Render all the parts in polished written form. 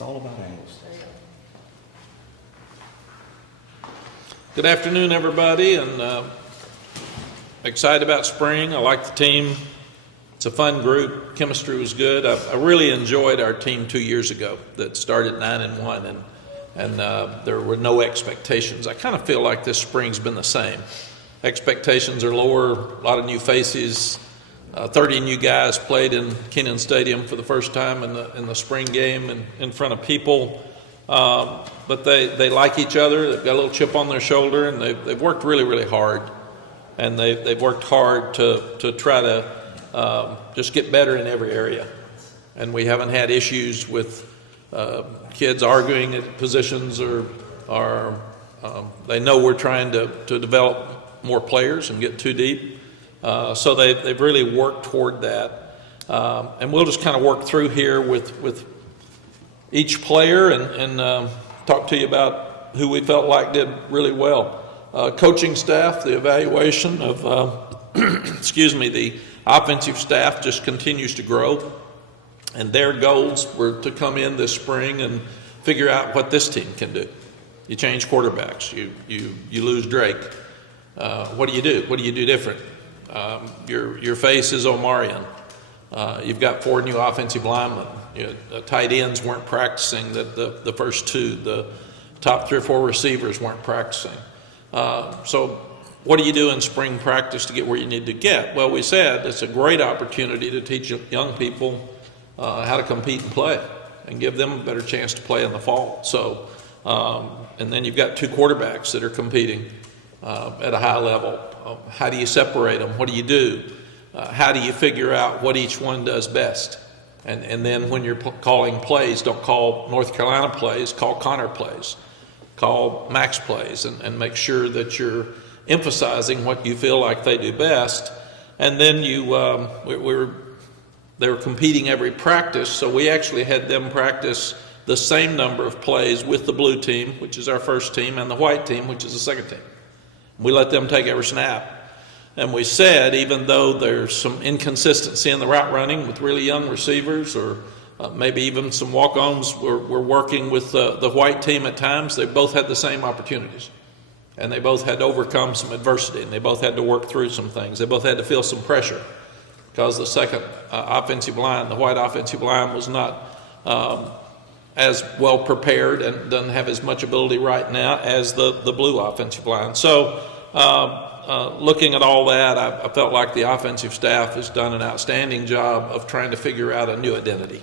It's all about angles. Good afternoon, everybody, and excited about spring. I like the team. It's a fun group. Chemistry was good. I really enjoyed our team 2 years ago that started 9-1, and there were no expectations. I kind of feel like this spring's been the same. Expectations are lower, a lot of new faces. 30 new guys played in Kenan Stadium for the first time in the spring game and in front of people. But they like each other. They've got a little chip on their shoulder, and they've worked really, really hard. And they've worked hard to try to just get better in every area. And we haven't had issues with kids arguing at positions or they know we're trying to develop more players and get too deep. So they've really worked toward that. And we'll just kind of work through here with each player and talk to you about who we felt like did really well. Coaching staff, the evaluation of, the offensive staff just continues to grow. And their goals were to come in this spring and figure out what this team can do. You change quarterbacks, you lose Drake. What do you do? What do you do different? Your face is Omarion. You've got 4 new offensive linemen. The tight ends weren't practicing. The first 2, the top 3 or 4 receivers weren't practicing. So what do you do in spring practice to get where you need to get? Well, we said it's a great opportunity to teach young people how to compete and play and give them a better chance to play in the fall. So, and then you've got 2 quarterbacks that are competing at a high level. How do you separate them? What do you do? How do you figure out what each one does best? And then when you're calling plays, don't call North Carolina plays, call Connor plays, call Mack's plays, and make sure that you're emphasizing what you feel like they do best. And then they were competing every practice, so we actually had them practice the same number of plays with the blue team, which is our first team, and the white team, which is the second team. We let them take every snap. And we said, even though there's some inconsistency in the route running with really young receivers, or maybe even some walk-ons, we're working with the white team at times, they both had the same opportunities. And they both had to overcome some adversity, and they both had to work through some things. They both had to feel some pressure because the second offensive line, the white offensive line, was not as well prepared and doesn't have as much ability right now as the blue offensive line. So looking at all that, I felt like the offensive staff has done an outstanding job of trying to figure out a new identity.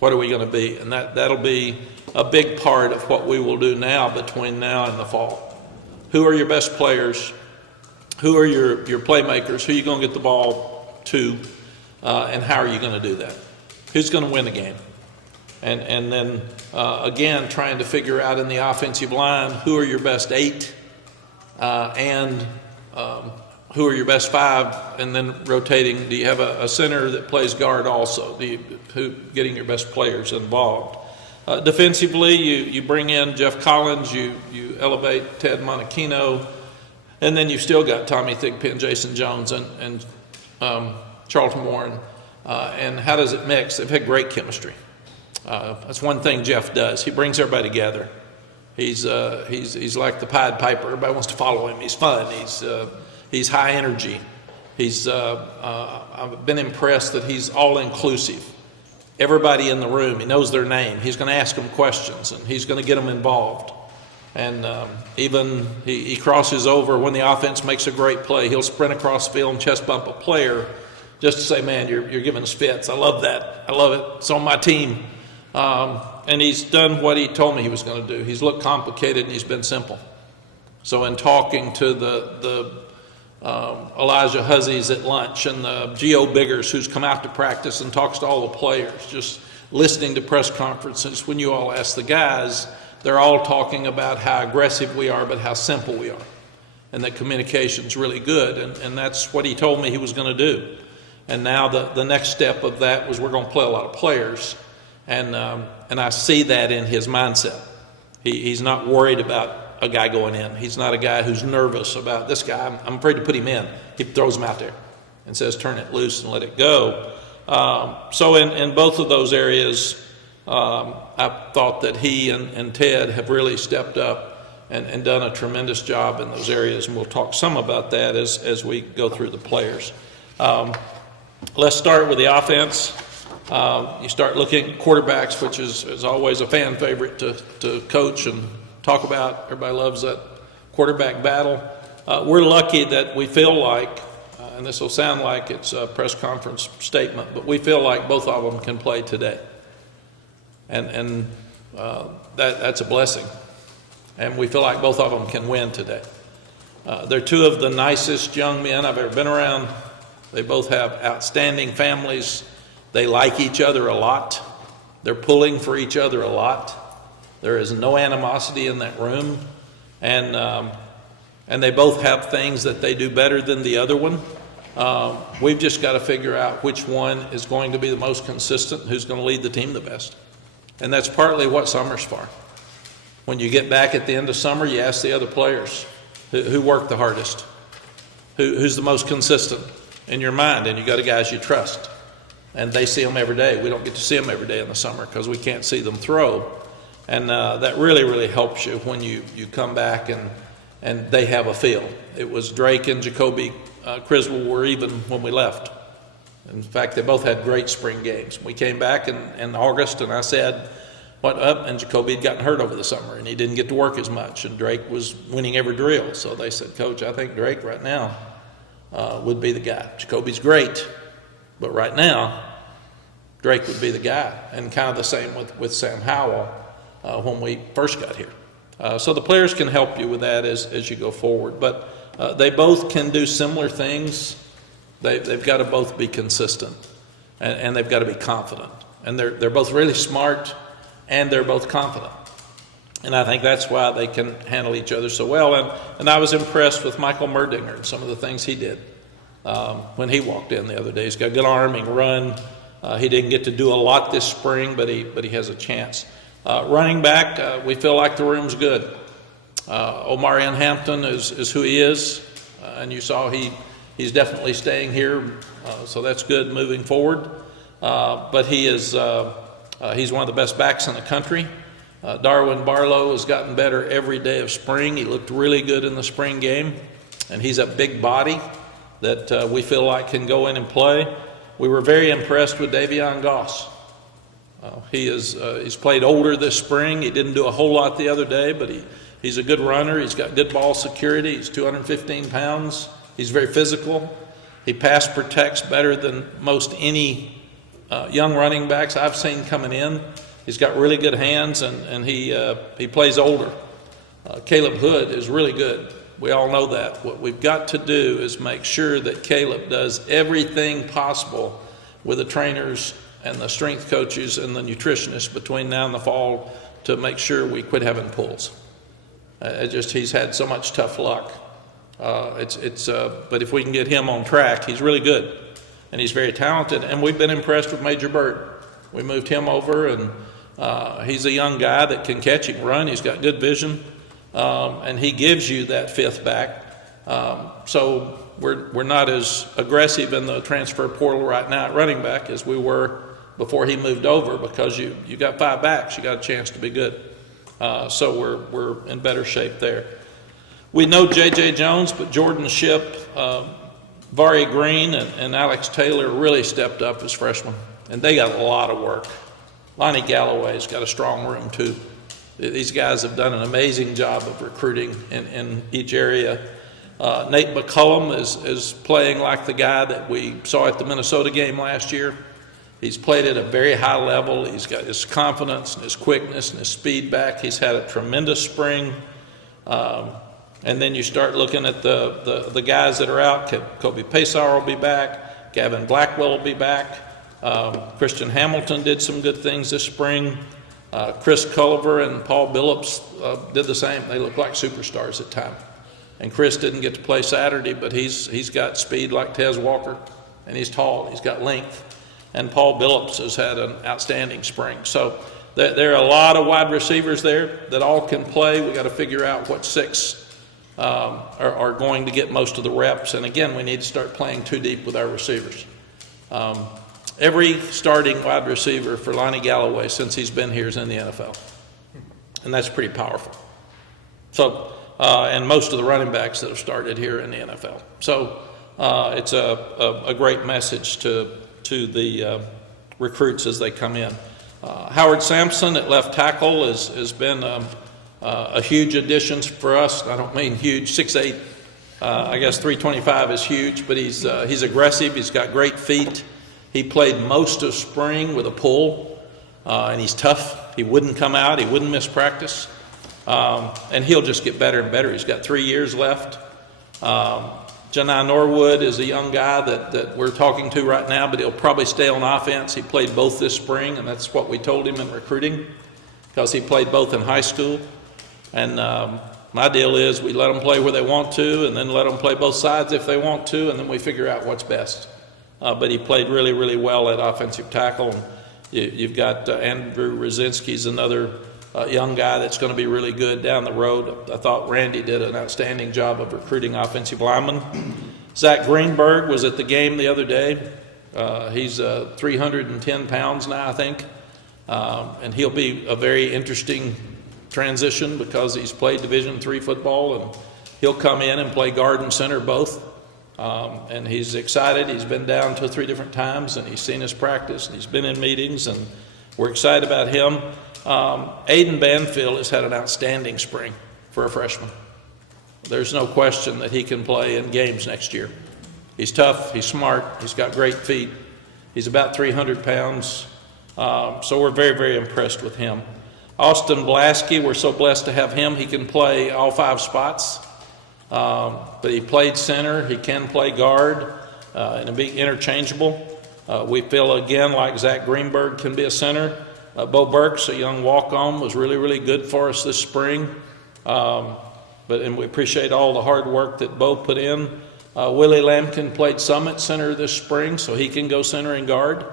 What are we going to be? And that'll be a big part of what we will do now between now and the fall. Who are your best players? Who are your playmakers? Who are you going to get the ball to? And how are you going to do that? Who's going to win the game? And then, again, trying to figure out in the offensive line, who are your best 8 and who are your best 5, and then rotating. Do you have a center that plays guard also? Getting your best players involved. Defensively, you bring in Jeff Collins, you elevate Ted Monachino, and then you've still got Tommy Thigpen, Jason Jones, and Charlton Warren. And how does it mix? They've had great chemistry. That's one thing Jeff does. He brings everybody together. He's like the Pied Piper. Everybody wants to follow him. He's fun. He's high energy. I've been impressed that he's all inclusive. Everybody in the room, he knows their name. He's going to ask them questions, and he's going to get them involved. And even he crosses over when the offense makes a great play. He'll sprint across the field and chest bump a player just to say, man, you're giving us fits. I love that. I love it. It's on my team. And he's done what he told me he was going to do. He's looked complicated, and he's been simple. So in talking to the Elijah Huzzies at lunch and the Geo Biggers, who's come out to practice and talks to all the players, just listening to press conferences, when you all ask the guys, they're all talking about how aggressive we are, but how simple we are, and that communication's really good. And that's what he told me he was going to do. And now the next step of that was we're going to play a lot of players. And I see that in his mindset. He's not worried about a guy going in. He's not a guy who's nervous about this guy. I'm afraid to put him in. He throws him out there and says, turn it loose and let it go. So in both of those areas, I thought that he and Ted have really stepped up and done a tremendous job in those areas, and we'll talk some about that as we go through the players. Let's start with the offense. You start looking at quarterbacks, which is always a fan favorite to coach and talk about. Everybody loves that quarterback battle. We're lucky that we feel like, and this will sound like it's a press conference statement, but we feel like both of them can play today. And that's a blessing. And we feel like both of them can win today. They're two of the nicest young men I've ever been around. They both have outstanding families. They like each other a lot. They're pulling for each other a lot. There is no animosity in that room. And they both have things that they do better than the other one. We've just got to figure out which one is going to be the most consistent, who's going to lead the team the best. And that's partly what summer's for. When you get back at the end of summer, you ask the other players who worked the hardest, who's the most consistent in your mind, and you got guys you trust. And they see them every day. We don't get to see them every day in the summer because we can't see them throw. And that really, really helps you when you come back and they have a feel. It was Drake and Jacoby Criswell were even when we left. In fact, they both had great spring games. We came back in August, and I said, what up? And Jacoby had gotten hurt over the summer, and he didn't get to work as much, and Drake was winning every drill. So they said, Coach, I think Drake right now would be the guy. Jacoby's great, but right now, Drake would be the guy. And kind of the same with Sam Howell when we first got here. So the players can help you with that as you go forward. But they both can do similar things. They've got to both be consistent, and they've got to be confident. And they're both really smart, and they're both confident. And I think that's why they can handle each other so well. And I was impressed with Michael Merdinger and some of the things he did when he walked in the other day. He's got a good arm, he can run. He didn't get to do a lot this spring, but he has a chance. Running back, we feel like the room's good. Omarion Hampton is who he is, and you saw he's definitely staying here, so that's good moving forward. But he's one of the best backs in the country. Darwin Barlow has gotten better every day of spring. He looked really good in the spring game, and he's a big body that we feel like can go in and play. We were very impressed with Davion Goss. He's played older this spring. He didn't do a whole lot the other day, but he's a good runner. He's got good ball security. He's 215 pounds. He's very physical. He pass protects better than most any young running backs I've seen coming in. He's got really good hands, and he plays older. Caleb Hood is really good. We all know that. What we've got to do is make sure that Caleb does everything possible with the trainers and the strength coaches and the nutritionists between now and the fall to make sure we quit having pulls. He's had so much tough luck. But if we can get him on track, he's really good. And he's very talented. And we've been impressed with Major Bird. We moved him over, and he's a young guy that can catch and run. He's got good vision. And he gives you that fifth back. So we're not as aggressive in the transfer portal right now at running back as we were before he moved over, because you got five backs. You got a chance to be good. So we're in better shape there. We know J.J. Jones, but Jordan Shipp, Vari Green, and Alex Taylor really stepped up as freshmen, and they got a lot of work. Lonnie Galloway's got a strong room too. These guys have done an amazing job of recruiting in each area. Nate McCullum is playing like the guy that we saw at the Minnesota game last year. He's played at a very high level. He's got his confidence and his quickness and his speed back. He's had a tremendous spring. And then you start looking at the guys that are out. Kobe Pesar will be back. Gavin Blackwell will be back. Christian Hamilton did some good things this spring. Chris Culliver and Paul Billups did the same. They look like superstars at times. And Chris didn't get to play Saturday, but he's got speed like Tez Walker, and he's tall. He's got length. And Paul Billups has had an outstanding spring. So there are a lot of wide receivers there that all can play. We got to figure out what six are going to get most of the reps. And again, we need to start playing too deep with our receivers. Every starting wide receiver for Lonnie Galloway since he's been here is in the NFL. And that's pretty powerful. So, and most of the running backs that have started here in the NFL. So it's a great message to the recruits as they come in. Howard Sampson at left tackle has been a huge addition for us. I don't mean huge, 6'8". I guess 325 is huge, but he's aggressive. He's got great feet. He played most of spring with a pull, and he's tough. He wouldn't come out. He wouldn't miss practice. And he'll just get better and better. He's got 3 years left. Janai Norwood is a young guy that we're talking to right now, but he'll probably stay on offense. He played both this spring, and that's what we told him in recruiting, because he played both in high school. And my deal is we let them play where they want to, and then let them play both sides if they want to, and then we figure out what's best. But he played really, really well at offensive tackle. And you've got Andrew Rosinski's another young guy that's going to be really good down the road. I thought Randy did an outstanding job of recruiting offensive linemen. Zach Greenberg was at the game the other day. He's 310 pounds now, I think. And he'll be a very interesting transition because he's played Division III football, and he'll come in and play guard and center both. And he's excited. He's been down 2 or 3 different times, and he's seen us practice, and he's been in meetings, and we're excited about him. Aiden Banfield has had an outstanding spring for a freshman. There's no question that he can play in games next year. He's tough, he's smart, he's got great feet. He's about 300 pounds, so we're very, very impressed with him. Austin Blasky, we're so blessed to have him. He can play all 5 spots, but he played center, he can play guard, and be interchangeable. We feel, again, like Zach Greenberg can be a center. Bo Burks, a young walk-on, was really, really good for us this spring. And we appreciate all the hard work that Bo put in. Willie Lampkin played Summit center this spring, so he can go center and guard.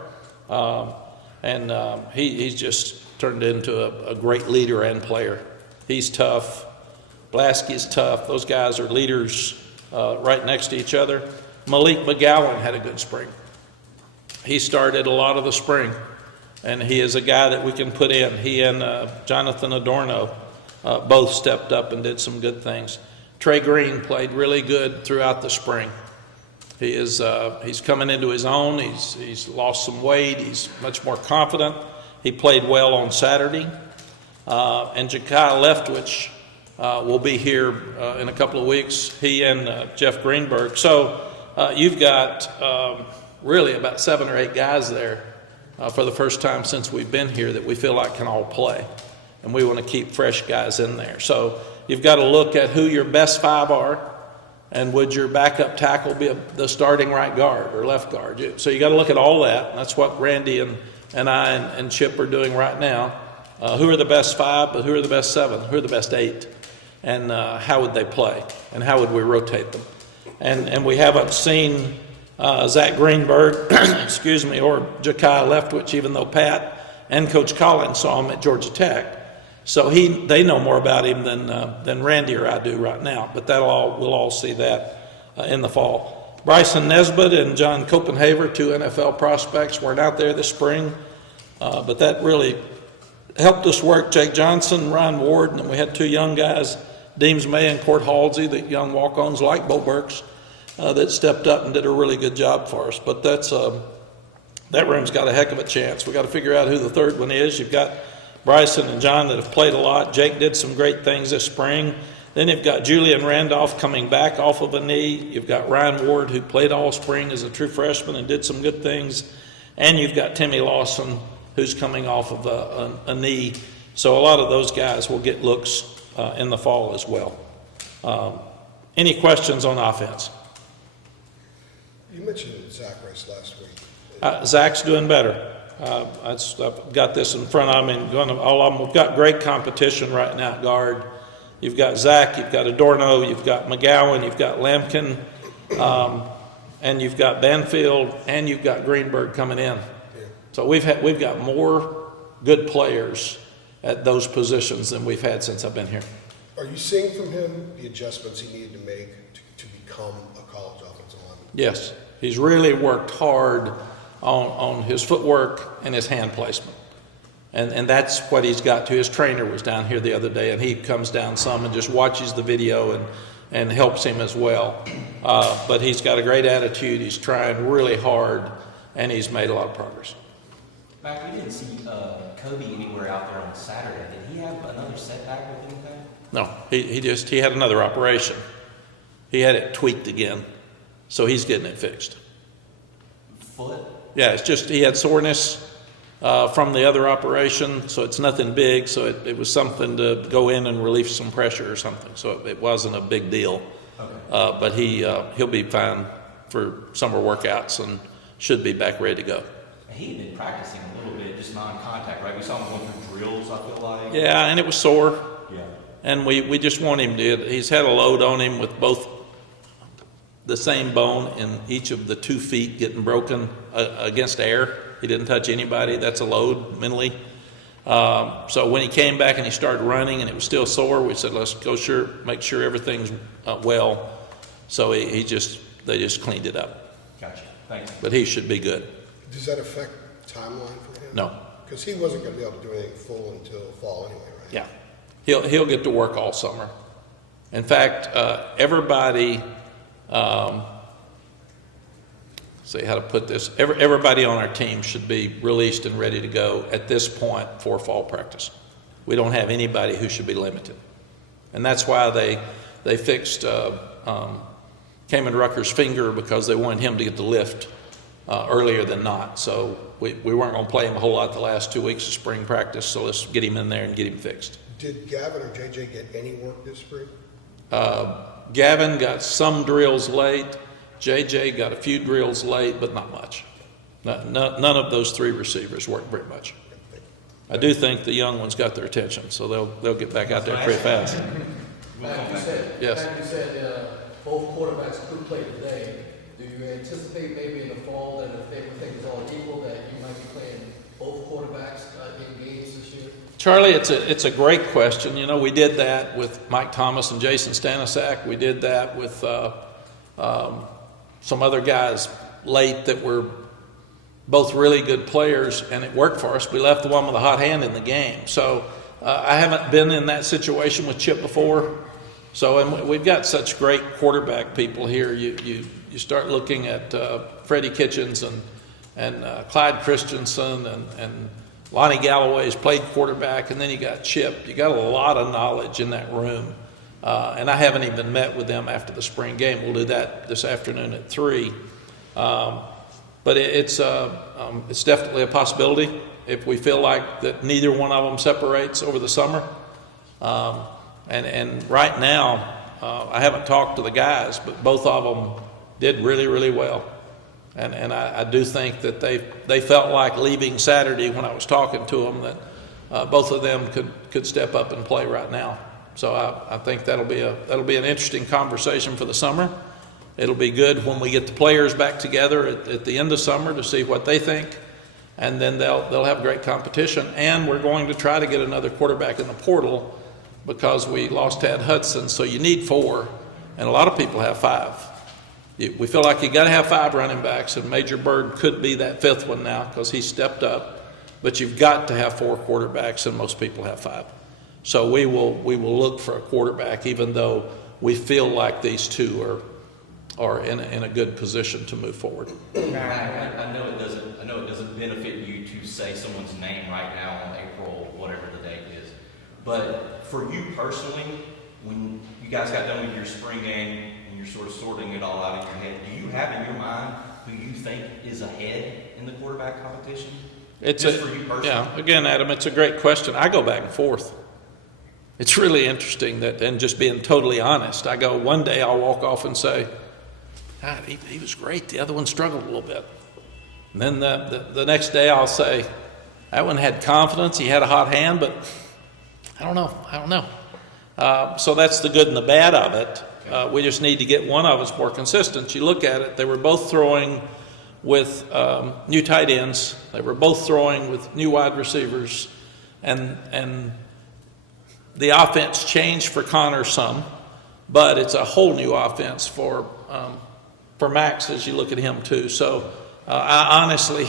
He's just turned into a great leader and player. He's tough. Blasky's tough. Those guys are leaders right next to each other. Malik McGowan had a good spring. He started a lot of the spring, and he is a guy that we can put in. He and Jonathan Adorno both stepped up and did some good things. Trey Green played really good throughout the spring. He's coming into his own. He's lost some weight. He's much more confident. He played well on Saturday. And Ja'Kai Leftwich will be here in a couple of weeks. He and Jeff Greenberg. So you've got really about 7 or 8 guys there for the first time since we've been here that we feel like can all play. And we want to keep fresh guys in there. So you've got to look at who your best 5 are, and would your backup tackle be the starting right guard or left guard? So you got to look at all that. And that's what Randy and I and Chip are doing right now. Who are the best 5, but who are the best 7? Who are the best 8? And how would they play? And how would we rotate them? And we haven't seen Zach Greenberg, excuse me, or Ja'Kai Leftwich, even though Pat and Coach Collins saw him at Georgia Tech. So they know more about him than Randy or I do right now. But we'll all see that in the fall. Bryson Nesbitt and John Copenhaver, 2 NFL prospects, weren't out there this spring, but that really helped us work. Jake Johnson, Ryan Ward, and then we had 2 young guys, Deems May and Court Halsey, the young walk-ons like Bo Burks, that stepped up and did a really good job for us. But that room's got a heck of a chance. We got to figure out who the 3rd one is. You've got Bryson and John that have played a lot. Jake did some great things this spring. Then you've got Julian Randolph coming back off of a knee. You've got Ryan Ward, who played all spring as a true freshman and did some good things. And you've got Timmy Lawson, who's coming off of a knee. So a lot of those guys will get looks in the fall as well. Any questions on offense? You mentioned Zach race last week. Zach's doing better. I've got this in front of me. All of them. We've got great competition right now at guard. You've got Zach, you've got Adorno, you've got McGowan, you've got Lampkin, and you've got Banfield, and you've got Greenberg coming in. Yeah. So we've got more good players at those positions than we've had since I've been here. Are you seeing from him the adjustments he needed to make to become a college offensive lineman? Yes. He's really worked hard on his footwork and his hand placement. And that's what he's got to. His trainer was down here the other day, and he comes down some and just watches the video and helps him as well. But he's got a great attitude. He's trying really hard, and he's made a lot of progress. Mack, we didn't see Kobe anywhere out there on Saturday. Did he have another setback with anything? No, he had another operation. He had it tweaked again, so he's getting it fixed. Foot? Yeah, it's just he had soreness from the other operation, so it's nothing big. So it was something to go in and relieve some pressure or something. So it wasn't a big deal. Okay. But he'll be fine for summer workouts and should be back ready to go. He had been practicing a little bit, just non-contact, right? We saw him going through drills, I feel like. Yeah, and it was sore. Yeah. And we just want him to, he's had a load on him with both the same bone in each of the 2 feet getting broken against air. He didn't touch anybody. That's a load mentally. So when he came back and he started running and it was still sore, we said, let's go make sure everything's well. So they just cleaned it up. Gotcha. Thanks. But he should be good. Does that affect timeline for him? No. Because he wasn't going to be able to do anything full until fall anyway, right? Yeah. He'll get to work all summer. In fact, everybody, see how to put this, everybody on our team should be released and ready to go at this point for fall practice. We don't have anybody who should be limited. And that's why they fixed Kamen Rucker's finger, because they wanted him to get the lift earlier than not. So we weren't going to play him a whole lot the last 2 weeks of spring practice, so let's get him in there and get him fixed. Did Gavin or JJ get any work this spring? Gavin got some drills late. JJ got a few drills late, but not much. None of those 3 receivers worked very much. I do think the young ones got their attention, so they'll get back out there pretty fast. Mack, you said, Yes. Mack, you said both quarterbacks could play today. Do you anticipate maybe in the fall that if everything is all equal, that you might be playing both quarterbacks in games this year? Charlie, it's a great question. You know, we did that with Mike Thomas and Jason Stanisak. We did that with some other guys late that were both really good players, and it worked for us. We left the one with a hot hand in the game. So I haven't been in that situation with Chip before. So, and we've got such great quarterback people here. You start looking at Freddie Kitchens and Clyde Christensen and Lonnie Galloway's played quarterback, and then you got Chip. You got a lot of knowledge in that room. And I haven't even met with them after the spring game. We'll do that this afternoon at 3. But it's definitely a possibility if we feel like that neither one of them separates over the summer. And right now, I haven't talked to the guys, but both of them did really, really well. And I do think that they felt like leaving Saturday when I was talking to them that both of them could step up and play right now. So I think that'll be an interesting conversation for the summer. It'll be good when we get the players back together at the end of summer to see what they think, and then they'll have great competition. And we're going to try to get another quarterback in the portal because we lost Tad Hudson. So you need 4, and a lot of people have 5. We feel like you got to have 5 running backs, and Major Bird could be that 5th one now because he stepped up. But you've got to have 4 quarterbacks, and most people have 5. So we will look for a quarterback, even though we feel like these 2 are in a good position to move forward. Mack, I know it doesn't benefit you to say someone's name right now on April, whatever the date is. But for you personally, when you guys got done with your spring game and you're sort of sorting it all out in your head, do you have in your mind who you think is ahead in the quarterback competition? Just for you personally? Yeah, again, Adam, it's a great question. I go back and forth. It's really interesting that, and just being totally honest, I go, one day I'll walk off and say, God, he was great. The other one struggled a little bit. And then the next day I'll say, that one had confidence. He had a hot hand, but I don't know. So that's the good and the bad of it. We just need to get one of us more consistent. You look at it, they were both throwing with new tight ends. They were both throwing with new wide receivers. And the offense changed for Connor some, but it's a whole new offense for Max as you look at him too. So I honestly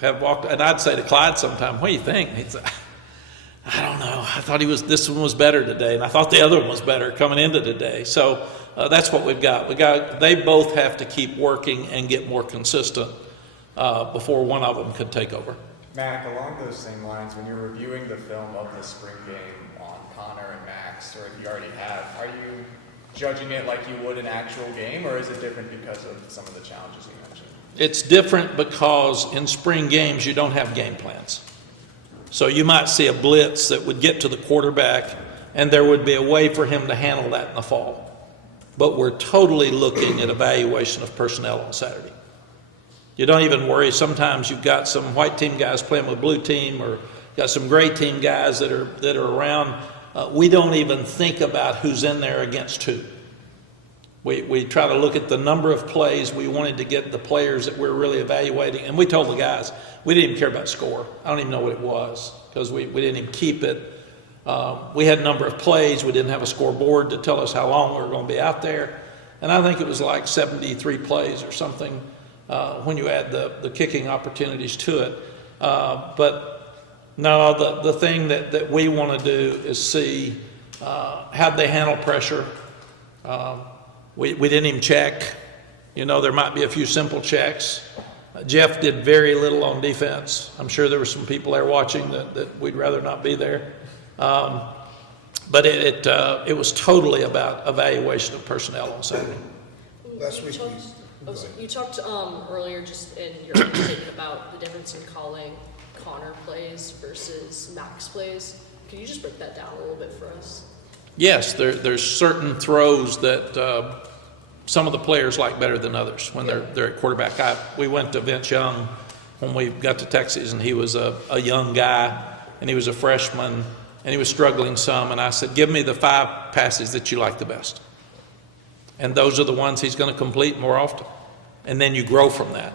have walked, and I'd say to Clyde sometime, what do you think? He'd say, I don't know. I thought this one was better today, and I thought the other one was better coming into today. So that's what we've got. They both have to keep working and get more consistent before one of them could take over. Mack, along those same lines, when you're reviewing the film of the spring game on Connor and Max, or if you already have, are you judging it like you would an actual game, or is it different because of some of the challenges you mentioned? It's different because in spring games you don't have game plans. So you might see a blitz that would get to the quarterback, and there would be a way for him to handle that in the fall. But we're totally looking at evaluation of personnel on Saturday. You don't even worry. Sometimes you've got some white team guys playing with blue team, or got some gray team guys that are around. We don't even think about who's in there against who. We try to look at the number of plays. We wanted to get the players that we're really evaluating. And we told the guys, we didn't even care about score. I don't even know what it was because we didn't even keep it. We had a number of plays. We didn't have a scoreboard to tell us how long we were going to be out there. And I think it was like 73 plays or something when you add the kicking opportunities to it. But no, the thing that we want to do is see how they handle pressure. We didn't even check. You know, there might be a few simple checks. Jeff did very little on defense. I'm sure there were some people there watching that we'd rather not be there. But it was totally about evaluation of personnel on Saturday. Last week, You talked earlier just in your statement about the difference in calling Connor plays versus Max plays. Can you just break that down a little bit for us? Yes, there's certain throws that some of the players like better than others when they're at quarterback. We went to Vince Young when we got to Texas, and he was a young guy, and he was a freshman, and he was struggling some, and I said, give me the 5 passes that you like the best. And those are the ones he's going to complete more often. And then you grow from that.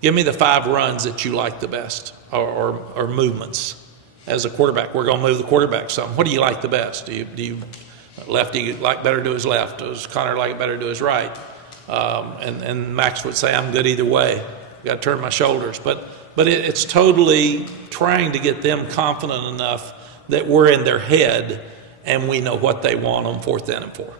Give me the 5 runs that you like the best, or movements. As a quarterback, we're going to move the quarterback some. What do you like the best? Do you lefty like better to his left? Does Connor like it better to his right? And Max would say, I'm good either way. I've got to turn my shoulders. But it's totally trying to get them confident enough that we're in their head and we know what they want on 4th down and 4.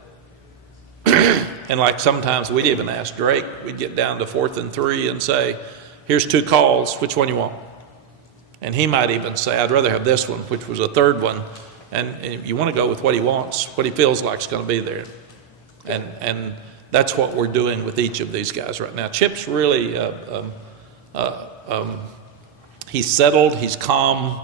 And like sometimes we'd even ask Drake, we'd get down to 4th and 3 and say, here's 2 calls, which one you want? And he might even say, I'd rather have this one, which was a 3rd one. And you want to go with what he wants, what he feels like is going to be there. And that's what we're doing with each of these guys right now. Chip's really, he's settled, he's calm,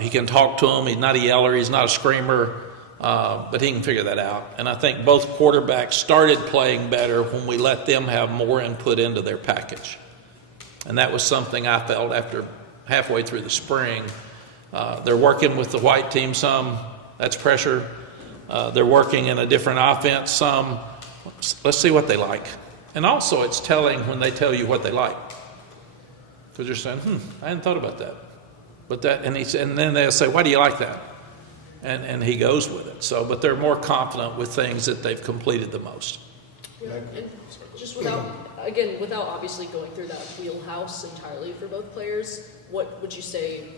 he can talk to him, he's not a yeller, he's not a screamer, but he can figure that out. And I think both quarterbacks started playing better when we let them have more input into their package. And that was something I felt after halfway through the spring. They're working with the white team some. That's pressure. They're working in a different offense some. Let's see what they like. And also it's telling when they tell you what they like. Because you're saying, I hadn't thought about that. But and then they'll say, why do you like that? And he goes with it. So, but they're more confident with things that they've completed the most. Yeah. And just without obviously going through that wheelhouse entirely for both players, what would you say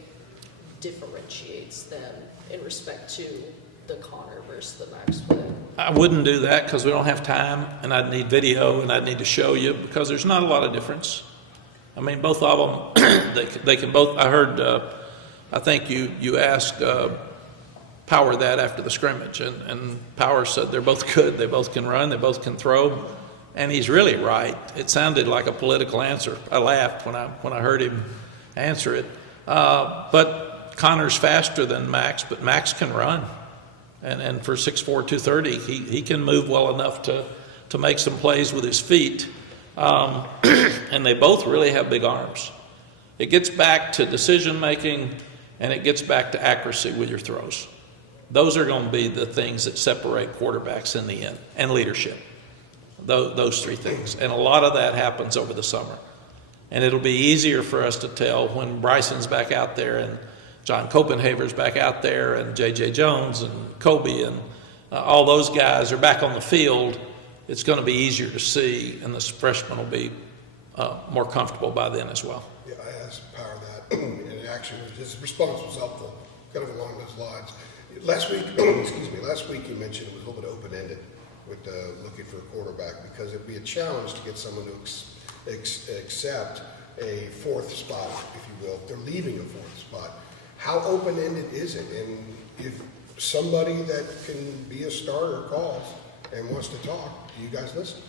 differentiates them in respect to the Connor versus the Max play? I wouldn't do that because we don't have time, and I'd need video, and I'd need to show you because there's not a lot of difference. I mean, both of them, they can both. I heard, I think you asked Power that after the scrimmage, and Power said they're both good. They both can run. They both can throw. And he's really right. It sounded like a political answer. I laughed when I heard him answer it. But Connor's faster than Max, but Max can run. And for 6'4", 230, he can move well enough to make some plays with his feet. And they both really have big arms. It gets back to decision making, and it gets back to accuracy with your throws. Those are going to be the things that separate quarterbacks in the end, and leadership. Those 3 things. And a lot of that happens over the summer. And it'll be easier for us to tell when Bryson's back out there and John Copenhaver's back out there and J.J. Jones and Kobe and all those guys are back on the field. It's going to be easier to see, and the freshmen will be more comfortable by then as well. Yeah, I asked Power that, and actually his response was helpful, kind of along those lines. Last week, last week you mentioned it was a little bit open-ended with looking for a quarterback, because it'd be a challenge to get someone to accept a fourth spot, if you will, if they're leaving a fourth spot. How open-ended is it? And if somebody that can be a starter calls and wants to talk, do you guys listen?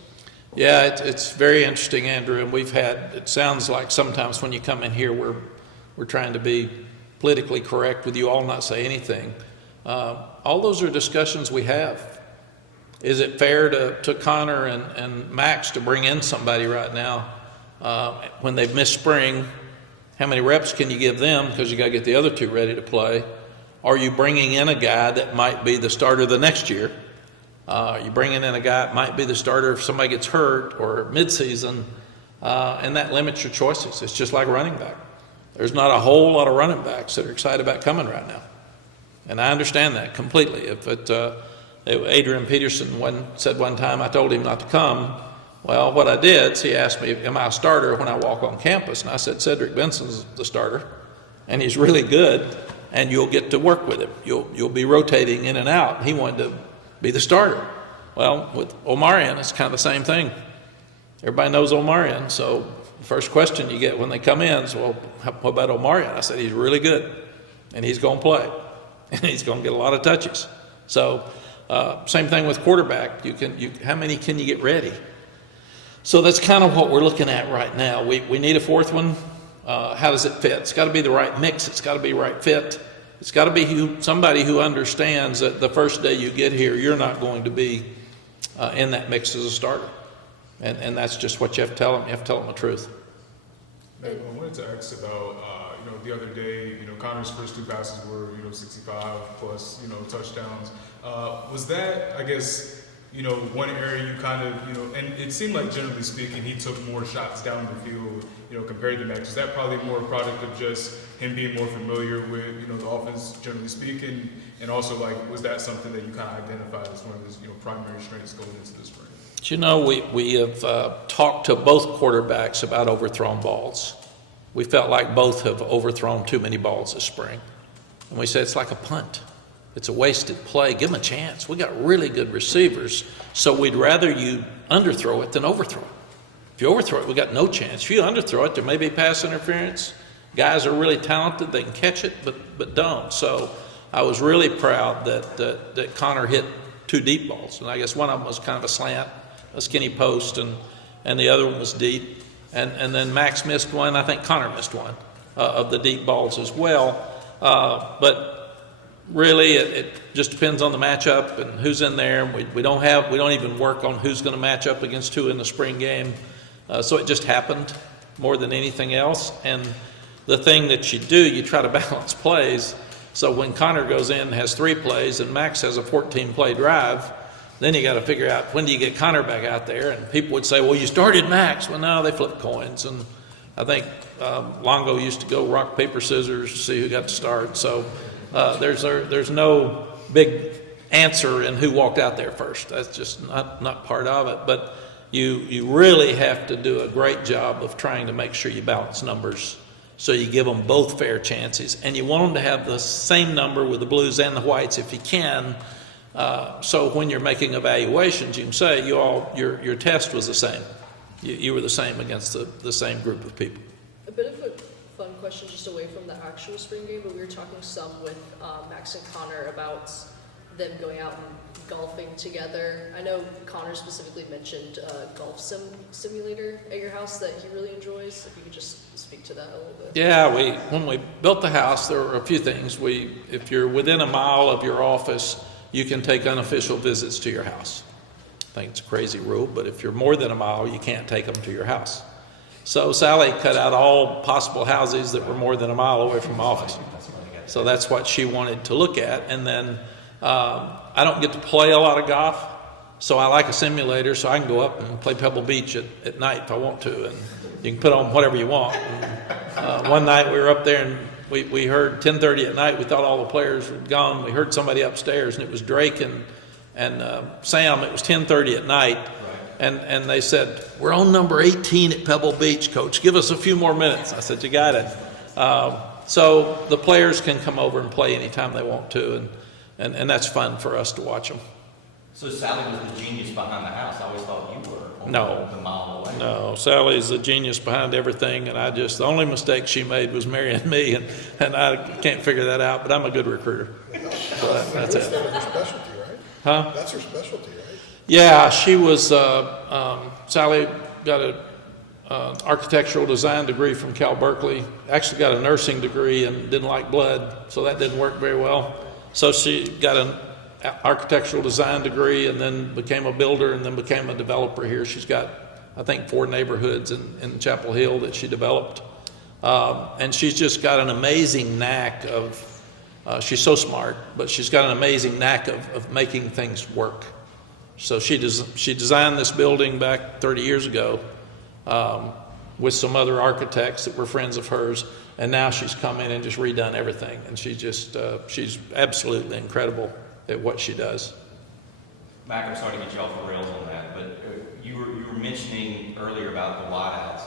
Yeah, it's very interesting, Andrew, and we've had, it sounds like sometimes when you come in here, we're trying to be politically correct with you all, not say anything. All those are discussions we have. Is it fair to Connor and Max to bring in somebody right now when they've missed spring? How many reps can you give them, because you got to get the other two ready to play? Are you bringing in a guy that might be the starter the next year? You bringing in a guy that might be the starter if somebody gets hurt or midseason, and that limits your choices. It's just like running back. There's not a whole lot of running backs that are excited about coming right now, and I understand that completely. If Adrian Peterson said one time I told him not to come, well, what I did is he asked me, am I a starter when I walk on campus? And I said, Cedric Benson's the starter, and he's really good, and you'll get to work with him. You'll be rotating in and out. He wanted to be the starter. Well, with Omarion, it's kind of the same thing. Everybody knows Omarion, so the first question you get when they come in is, well, what about Omarion? I said, he's really good, and he's going to play, and he's going to get a lot of touches. So same thing with quarterback. How many can you get ready? So that's kind of what we're looking at right now. We need a fourth one. How does it fit? It's got to be the right mix. It's got to be the right fit. It's got to be somebody who understands that the first day you get here, you're not going to be in that mix as a starter. And that's just what you have to tell them. You have to tell them the truth. Matt, I wanted to ask about, the other day, Connor's first two passes were, 65 plus, touchdowns. Was that, I guess, one area you kind of, and it seemed like generally speaking, he took more shots down the field, compared to Max. Is that probably more a product of just him being more familiar with, the offense generally speaking? And also, was that something that you kind of identified as one of his, primary strengths going into this spring? We have talked to both quarterbacks about overthrown balls. We felt like both have overthrown too many balls this spring. And we said it's like a punt. It's a wasted play. Give them a chance. We got really good receivers, so we'd rather you underthrow it than overthrow it. If you overthrow it, we got no chance. If you underthrow it, there may be pass interference. Guys are really talented. They can catch it, but don't. So I was really proud that Connor hit two deep balls. And I guess one of them was kind of a slant, a skinny post, and the other one was deep. And then Max missed one. I think Connor missed one of the deep balls as well. But really, it just depends on the matchup and who's in there. We don't even work on who's going to match up against who in the spring game. So it just happened more than anything else. And the thing that you do, you try to balance plays. So when Connor goes in and has 3 plays and Max has a 14-play drive, then you got to figure out when do you get Connor back out there. And people would say, well, you started Max. Well, no, they flipped coins. And I think Longo used to go rock, paper, scissors to see who got to start. So there's no big answer in who walked out there first. That's just not part of it. But you really have to do a great job of trying to make sure you balance numbers so you give them both fair chances. And you want them to have the same number with the blues and the whites if you can. So when you're making evaluations, you can say your test was the same. You were the same against the same group of people. A bit of a fun question just away from the actual spring game, but we were talking some with Max and Connor about them going out and golfing together. I know Connor specifically mentioned golf simulator at your house that he really enjoys. If you could just speak to that a little bit. Yeah, when we built the house, there were a few things. If you're within a mile of your office, you can take unofficial visits to your house. I think it's a crazy rule, but if you're more than a mile, you can't take them to your house. So Sally cut out all possible houses that were more than a mile away from my office. So that's what she wanted to look at. And then I don't get to play a lot of golf, so I like a simulator, so I can go up and play Pebble Beach at night if I want to, and you can put on whatever you want. And, one night we were up there and we heard 10:30 at night. We thought all the players had gone. We heard somebody upstairs, and it was Drake and Sam. It was 10:30 at night, And they said, we're on number 18 at Pebble Beach, Coach. Give us a few more minutes. I said, you got it. So the players can come over and play anytime they want to, and that's fun for us to watch them. So Sally was the genius behind the house. I always thought you were. No. The mile away. No, Sally's the genius behind everything, and the only mistake she made was marrying me, and I can't figure that out, but I'm a good recruiter. So that's That's it. her specialty, right? Huh? That's her specialty, right? Yeah, she was, Sally got an architectural design degree from Cal Berkeley, actually got a nursing degree and didn't like blood, so that didn't work very well. So she got an architectural design degree and then became a builder and then became a developer here. She's got, I think, 4 neighborhoods in Chapel Hill that she developed. And she's just got an amazing knack of, she's so smart, but she's got an amazing knack of making things work. So she designed this building back 30 years ago with some other architects that were friends of hers, and now she's come in and just redone everything. And she's absolutely incredible at what she does. Mack, I'm sorry to get you off the rails on that, but you were mentioning earlier about the wideouts.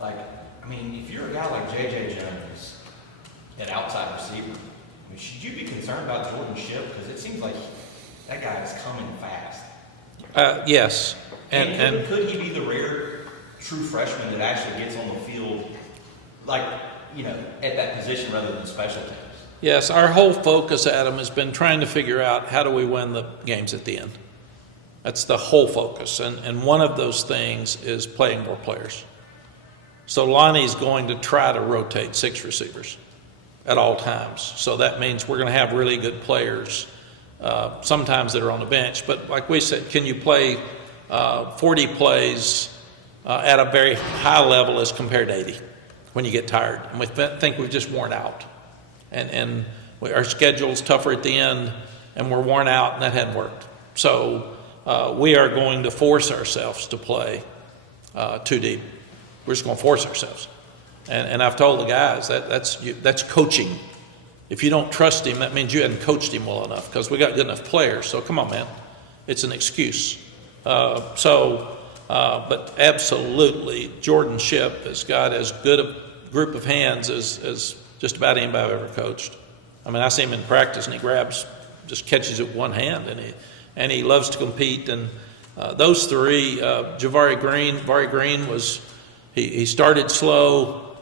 Like, I mean, if you're a guy like J.J. Jones, an outside receiver, I mean, should you be concerned about Jordan Shipp? Because it seems like that guy is coming fast. Yes. And could he be the rare true freshman that actually gets on the field, like, you know, at that position rather than special teams? Yes, our whole focus, Adam, has been trying to figure out how do we win the games at the end. That's the whole focus, and one of those things is playing more players. So Lonnie's going to try to rotate 6 receivers at all times. So that means we're going to have really good players, sometimes that are on the bench. But like we said, can you play 40 plays at a very high level as compared to 80 when you get tired? And we think we've just worn out. And our schedule's tougher at the end, and we're worn out, and that hadn't worked. So we are going to force ourselves to play 2 deep. We're just going to force ourselves. And I've told the guys that's coaching. If you don't trust him, that means you hadn't coached him well enough, because we got good enough players. So come on, man. It's an excuse. But absolutely, Jordan Shipp has got as good a group of hands as just about anybody I've ever coached. I mean, I see him in practice, and he just catches it with one hand, and he loves to compete. And those 3, Vari Green was, he started slow.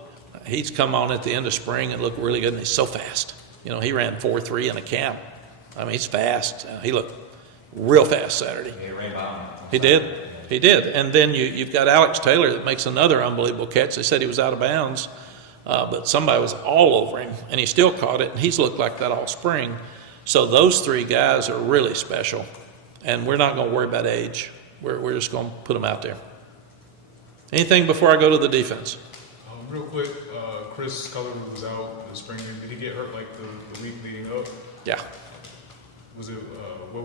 He's come on at the end of spring and looked really good, and he's so fast. You know, he ran 4.3 in a camp. I mean, he's fast. He looked real fast Saturday. He ran by him. He did. And then you've got Alex Taylor that makes another unbelievable catch. They said he was out of bounds. But somebody was all over him, and he still caught it, and he's looked like that all spring. So those 3 guys are really special, and we're not going to worry about age. We're just going to put them out there. Anything before I go to the defense? Real quick, Chris Cullen was out in the spring game. Did he get hurt like the week leading up? Yeah. Was it what